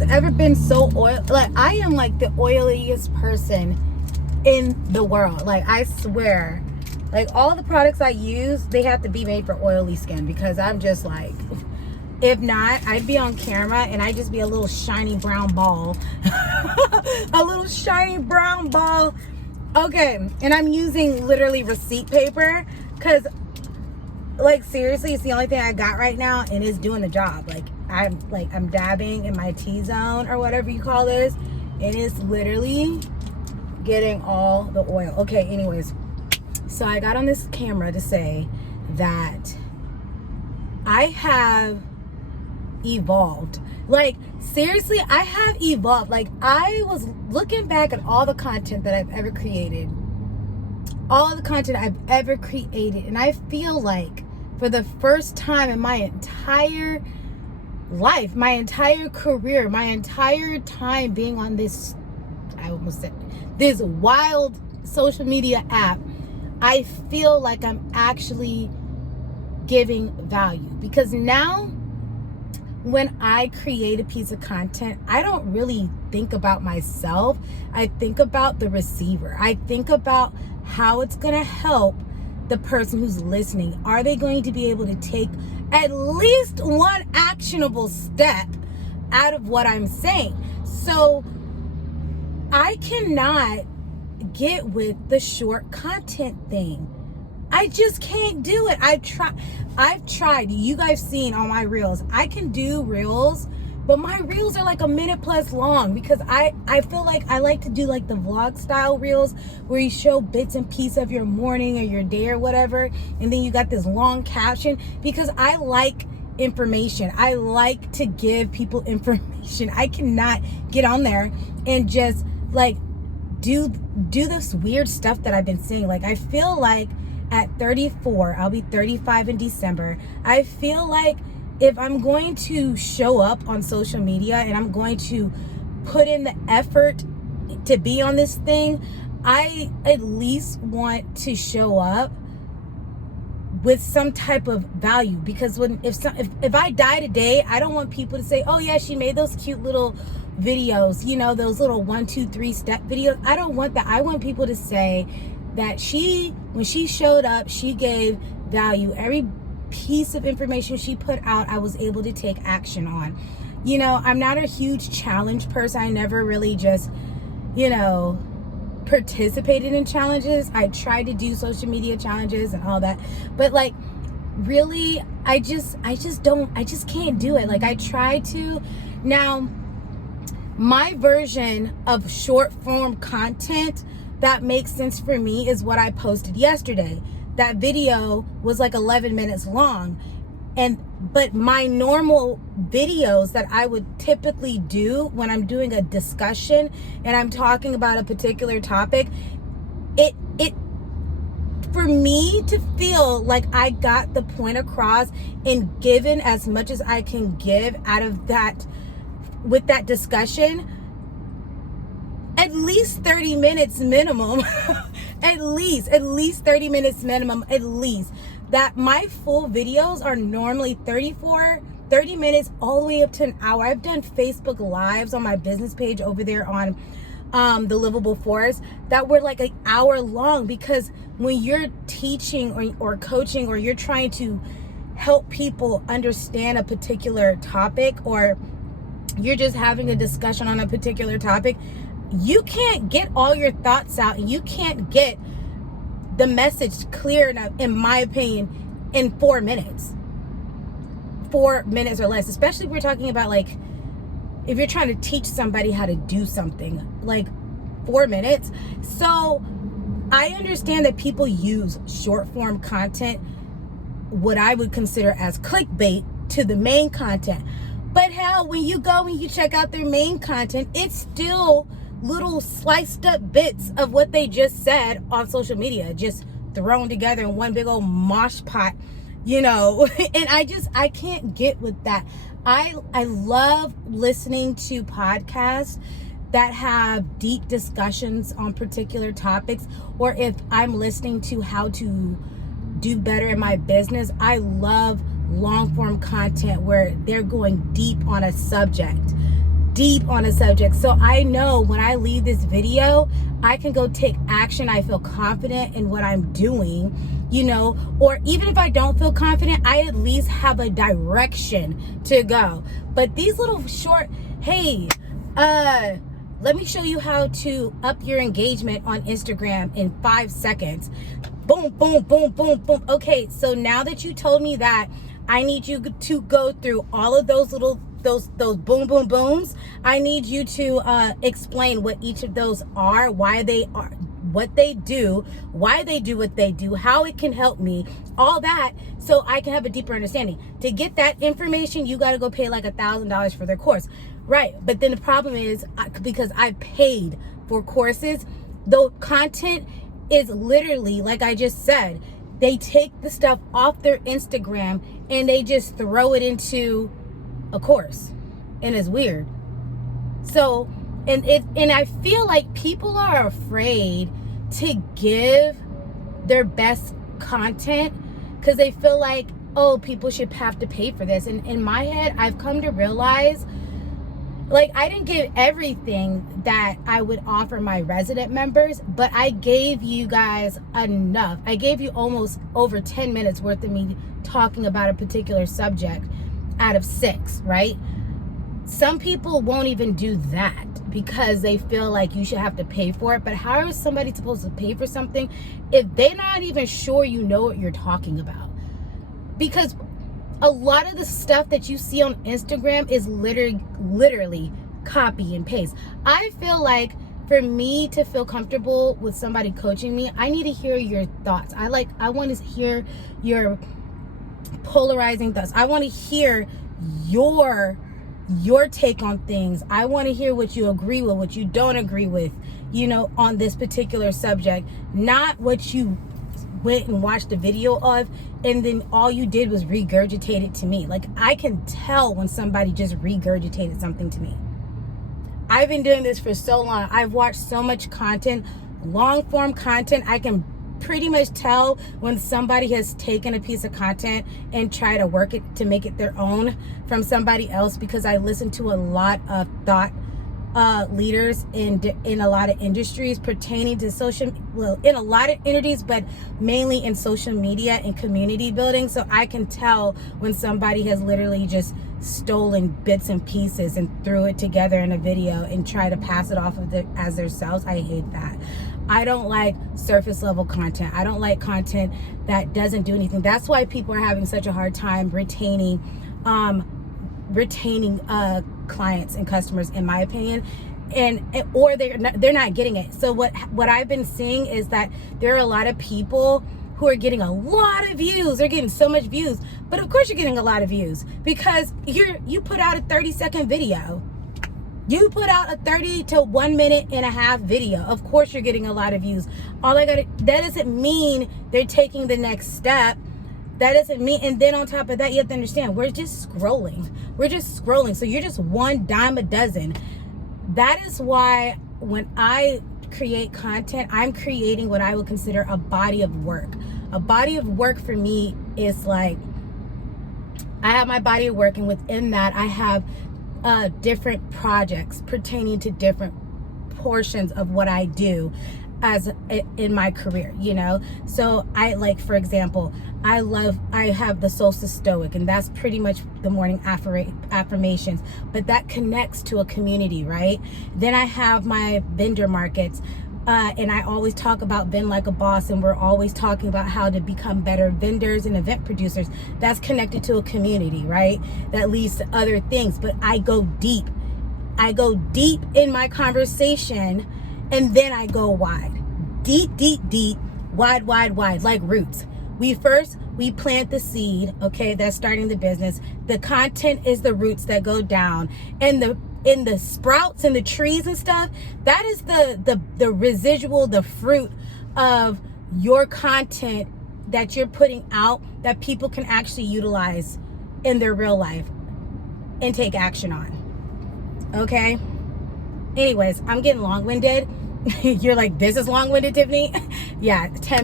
guys ever been so oil? Like, I am like the oiliest person in the world. Like, I swear, like all the products I use, they have to be made for oily skin, because I'm just like, if not, I'd be on camera and I'd just be a little shiny brown ball. A little shiny brown ball. Okay, and I'm using literally receipt paper, because like seriously, it's the only thing I got right now and it's doing the job. Like I'm dabbing in my T-zone or whatever you call this, and it's literally getting all the oil. Okay, anyways, so I got on this camera to say that I have evolved. Like, seriously, I have evolved. Like, I was looking back at all the content that I've ever created, and I feel like for the first time in my entire life, my entire career, my entire time being on this, I almost said, this wild social media app, I feel like I'm actually giving value. Because now, when I create a piece of content, I don't really think about myself. I think about the receiver. I think about how it's going to help the person who's listening. Are they going to be able to take at least one actionable step out of what I'm saying? So I cannot get with the short content thing. I just can't do it. I've tried. You guys seen on my reels. I can do reels, but my reels are like a minute plus long, because I feel like I like to do like the vlog style reels where you show bits and pieces of your morning or your day or whatever, and then you got this long caption, because I like information. I like to give people information. I cannot get on there and just like do this weird stuff that I've been seeing. Like, I feel like at 34, I'll be 35 in December. I feel like if I'm going to show up on social media and I'm going to put in the effort to be on this thing, I at least want to show up with some type of value. Because if I die today, I don't want people to say, oh yeah, she made those cute little videos, you know, those little 1, 2, 3 step videos. I don't want that. I want people to say that when she showed up, she gave value. Every piece of information she put out, I was able to take action on. You know, I'm not a huge challenge person. I never really just, you know, participated in challenges. I tried to do social media challenges and all that, but like, really, I just can't do it. Like, I try to. Now, my version of short form content that makes sense for me is what I posted yesterday. That video was like 11 minutes long. But my normal videos that I would typically do when I'm doing a discussion and I'm talking about a particular topic, it for me to feel like I got the point across and given as much as I can give out of that with that discussion, at least 30 minutes minimum. at least 30 minutes minimum, at least. That my full videos are normally 30 minutes all the way up to an hour. I've done Facebook Lives on my business page over there on the Livable Forest that were like an hour long, because when you're teaching or coaching, or you're trying to help people understand a particular topic, or you're just having a discussion on a particular topic, you can't get all your thoughts out, and you can't get the message clear enough, in my opinion, in 4 minutes. 4 minutes or less, especially if we're talking about, like, if you're trying to teach somebody how to do something, like 4 minutes. So I understand that people use short form content, what I would consider as clickbait, to the main content. But hell, when you go and you check out their main content, it's still little sliced up bits of what they just said on social media, just thrown together in one big old mosh pot, you know. And I can't get with that. I love listening to podcasts that have deep discussions on particular topics, or if I'm listening to how to do better in my business, I love long form content where they're going deep on a subject, deep on a subject. So I know when I leave this video, I can go take action. I feel confident in what I'm doing, you know, or even if I don't feel confident, I at least have a direction to go. But these little short, hey, let me show you how to up your engagement on Instagram in 5 seconds. Boom, boom, boom, boom, boom. Okay, so now that you told me that, I need you to go through all of those little, those boom, boom, booms. I need you to explain what each of those are, why they are, what they do, why they do what they do, how it can help me, all that, so I can have a deeper understanding. To get that information, you got to go pay like $1,000 for their course. Right, but then the problem is, because I paid for courses, the content is literally, like I just said, they take the stuff off their Instagram and they just throw it into a course, and it's weird. So, and I feel like people are afraid to give their best content because they feel like, oh, people should have to pay for this. And in my head, I've come to realize, like, I didn't give everything that I would offer my resident members, but I gave you guys enough. I gave you almost over 10 minutes worth of me talking about a particular subject out of 6, right? Some people won't even do that because they feel like you should have to pay for it. But how is somebody supposed to pay for something if they're not even sure you know what you're talking about? Because a lot of the stuff that you see on Instagram is literally copy and paste. I feel like for me to feel comfortable with somebody coaching me, I need to hear your thoughts. I want to hear your polarizing thoughts. I want to hear your take on things. I want to hear what you agree with, what you don't agree with, you know, on this particular subject, not what you went and watched the video of and then all you did was regurgitate it to me. Like, I can tell when somebody just regurgitated something to me. I've been doing this for so long. I've watched so much content, long form content. I can pretty much tell when somebody has taken a piece of content and try to work it to make it their own from somebody else, because I listen to a lot of thought leaders in a lot of industries pertaining to in a lot of entities, but mainly in social media and community building. So I can tell when somebody has literally just stolen bits and pieces and threw it together in a video and try to pass it off as themselves. I hate that. I don't like surface level content. I don't like content that doesn't do anything. That's why people are having such a hard time retaining clients and customers, in my opinion, or they're not getting it. So what I've been seeing is that there are a lot of people who are getting a lot of views. They're getting so much views, but of course you're getting a lot of views because you put out a 30-second video. You put out a 30 to 1 minute and a half video. Of course you're getting a lot of views. That doesn't mean they're taking the next step. That doesn't mean, and then on top of that, you have to understand, we're just scrolling. So you're just one dime a dozen. That is why when I create content, I'm creating what I would consider a body of work. A body of work for me is like, I have my body of work, and within that, I have different projects pertaining to different portions of what I do in my career, you know. So I, like, for example, I have the Solstice Stoic, and that's pretty much the morning affirmations, but that connects to a community, right? Then I have my vendor markets, and I always talk about vend like a boss, and we're always talking about how to become better vendors and event producers. That's connected to a community, right? That leads to other things, but I go deep in my conversation, and then I go wide. Deep, wide, like roots. We plant the seed, okay, that's starting the business. The content is the roots that go down, and the sprouts and the trees and stuff, that is the residual, the fruit of your content that you're putting out that people can actually utilize in their real life and take action on. Okay? Anyways, I'm getting long-winded. You're like, this is long-winded, Tiffany? Yeah, 10